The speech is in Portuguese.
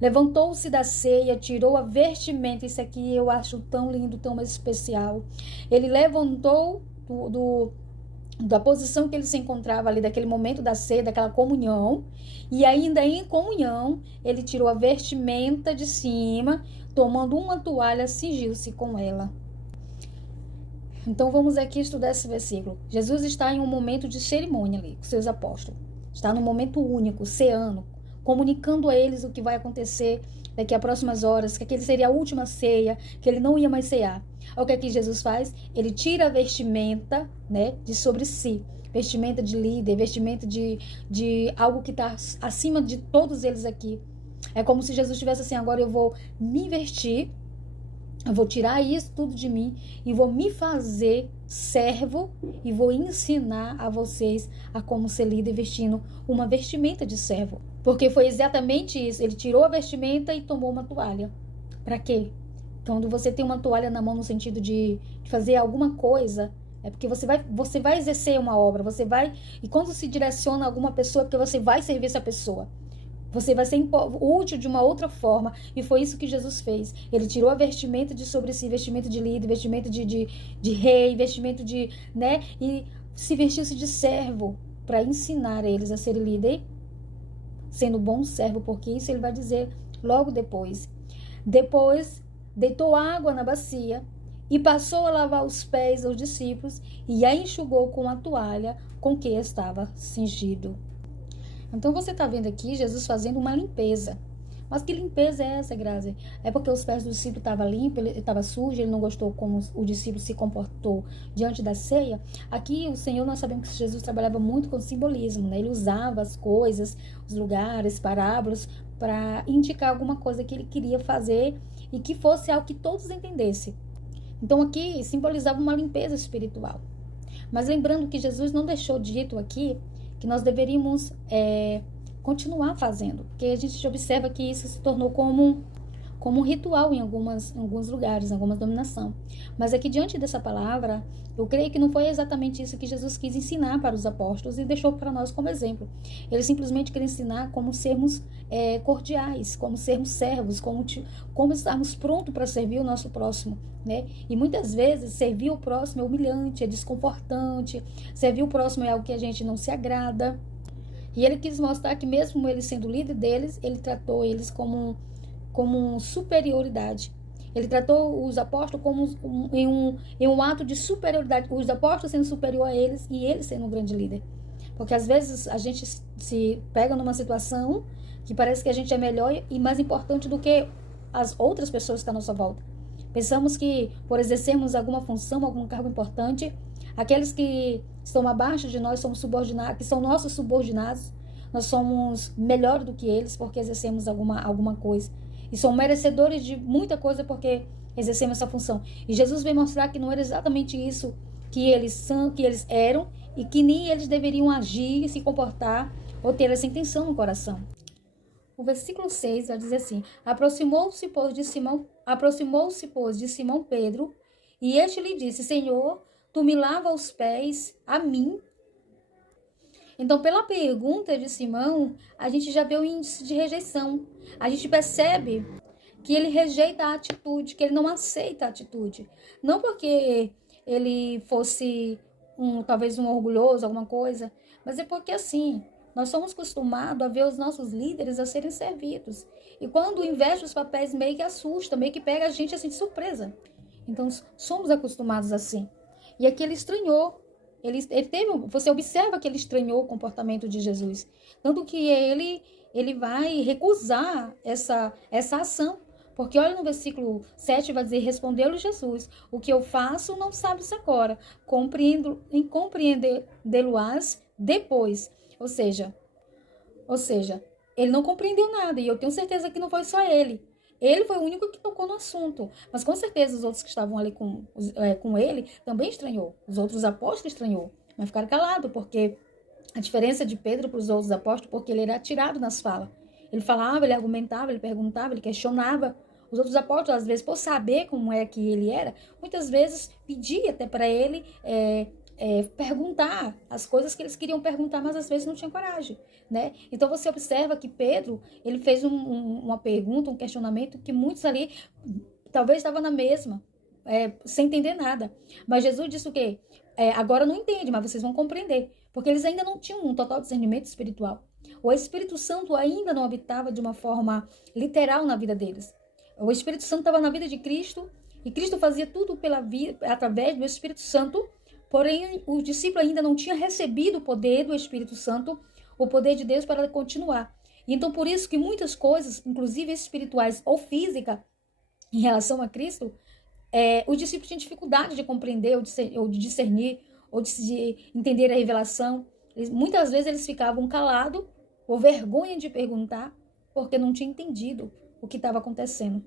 Levantou-se da ceia, tirou a vestimenta. Isso aqui eu acho tão lindo, tão especial. Ele levantou da posição que ele se encontrava ali, daquele momento da ceia, daquela comunhão, e ainda em comunhão, ele tirou a vestimenta de cima, tomando uma toalha, cingiu-se com ela. Então vamos aqui estudar esse versículo. Jesus está em um momento de cerimônia ali, com seus apóstolos. Está num momento único, ceando, comunicando a eles o que vai acontecer daqui a próximas horas, que aquele seria a última ceia, que ele não ia mais cear. O que aqui Jesus faz? Ele tira a vestimenta, né, de sobre si. Vestimenta de líder, vestimenta de algo que está acima de todos eles aqui. É como se Jesus tivesse assim, agora eu vou me vestir, eu vou tirar isso tudo de mim e vou me fazer servo e vou ensinar a vocês a como ser líder vestindo uma vestimenta de servo. Porque foi exatamente isso. Ele tirou a vestimenta e tomou uma toalha. Para quê? Quando você tem uma toalha na mão no sentido de fazer alguma coisa, é porque você vai exercer uma obra, você vai... E quando se direciona a alguma pessoa, é porque você vai servir essa pessoa. Você vai ser útil de uma outra forma. E foi isso que Jesus fez. Ele tirou a vestimenta de sobre si, vestimento de líder, vestimento de rei, vestimento de... né? E se vestiu-se de servo para ensinar eles a serem líder, sendo bom servo, porque isso ele vai dizer logo depois. Depois, deitou água na bacia e passou a lavar os pés aos discípulos e a enxugou com a toalha com que estava cingido. Então você está vendo aqui Jesus fazendo uma limpeza. Mas que limpeza é essa, Grazi? É porque os pés do discípulo estavam limpos, ele estava sujo, ele não gostou como o discípulo se comportou diante da ceia. Aqui o Senhor, nós sabemos que Jesus trabalhava muito com simbolismo, né? Ele usava as coisas, os lugares, parábolas, para indicar alguma coisa que ele queria fazer e que fosse algo que todos entendessem. Então aqui simbolizava uma limpeza espiritual. Mas lembrando que Jesus não deixou dito aqui que nós deveríamos continuar fazendo, porque a gente observa que isso se tornou como um ritual em alguns lugares, em algumas dominações. Mas aqui diante dessa palavra, eu creio que não foi exatamente isso que Jesus quis ensinar para os apóstolos e deixou para nós como exemplo. Ele simplesmente quer ensinar como sermos cordiais, como sermos servos, como estarmos prontos para servir o nosso próximo, né? E muitas vezes servir o próximo é humilhante, é desconfortante, servir o próximo é algo que a gente não se agrada. E ele quis mostrar que mesmo ele sendo líder deles, ele tratou eles como superioridade. Ele tratou os apóstolos em um ato de superioridade, os apóstolos sendo superior a eles e ele sendo um grande líder. Porque às vezes a gente se pega numa situação que parece que a gente é melhor e mais importante do que as outras pessoas que estão à nossa volta. Pensamos que por exercermos alguma função, algum cargo importante, aqueles que estão abaixo de nós somos subordinados, que são nossos subordinados, nós somos melhor do que eles porque exercemos alguma coisa. E são merecedores de muita coisa porque exercemos essa função. E Jesus veio mostrar que não era exatamente isso que eles eram e que nem eles deveriam agir, se comportar ou ter essa intenção no coração. O versículo 6 vai dizer assim: aproximou-se, pois, de Simão Pedro, e este lhe disse: Senhor, tu me lava os pés a mim? Então, pela pergunta de Simão, a gente já vê o índice de rejeição. A gente percebe que ele rejeita a atitude, que ele não aceita a atitude. Não porque ele fosse talvez um orgulhoso, alguma coisa, mas é porque assim, nós somos acostumados a ver os nossos líderes a serem servidos. E quando inverte os papéis, meio que assusta, meio que pega a gente assim de surpresa. Então, somos acostumados assim. E aqui ele estranhou. Você observa que ele estranhou o comportamento de Jesus. Tanto que ele vai recusar essa ação. Porque olha no versículo 7, vai dizer: respondeu-lhe Jesus: o que eu faço não sabes agora, compreendê-lo-ás depois. Ou seja, ele não compreendeu nada, e eu tenho certeza que não foi só ele. Ele foi o único que tocou no assunto, mas com certeza os outros que estavam ali com ele também estranhou. Os outros apóstolos estranhou, mas ficaram calados, porque a diferença de Pedro para os outros apóstolos, porque ele era atirado nas falas. Ele falava, ele argumentava, ele perguntava, ele questionava. Os outros apóstolos, às vezes, por saber como é que ele era, muitas vezes pedia até para ele perguntar as coisas que eles queriam perguntar, mas às vezes não tinham coragem, né? Então você observa que Pedro, ele fez uma pergunta, um questionamento que muitos ali talvez estavam na mesma, sem entender nada. Mas Jesus disse o quê? Agora não entende, mas vocês vão compreender. Porque eles ainda não tinham um total discernimento espiritual. O Espírito Santo ainda não habitava de uma forma literal na vida deles. O Espírito Santo estava na vida de Cristo, e Cristo fazia tudo através do Espírito Santo, porém o discípulo ainda não tinha recebido o poder do Espírito Santo, o poder de Deus para continuar. E então por isso que muitas coisas, inclusive espirituais ou física, em relação a Cristo, os discípulos tinham dificuldade de compreender, ou de discernir, ou de entender a revelação. Muitas vezes eles ficavam calados, ou vergonha de perguntar, porque não tinham entendido o que estava acontecendo.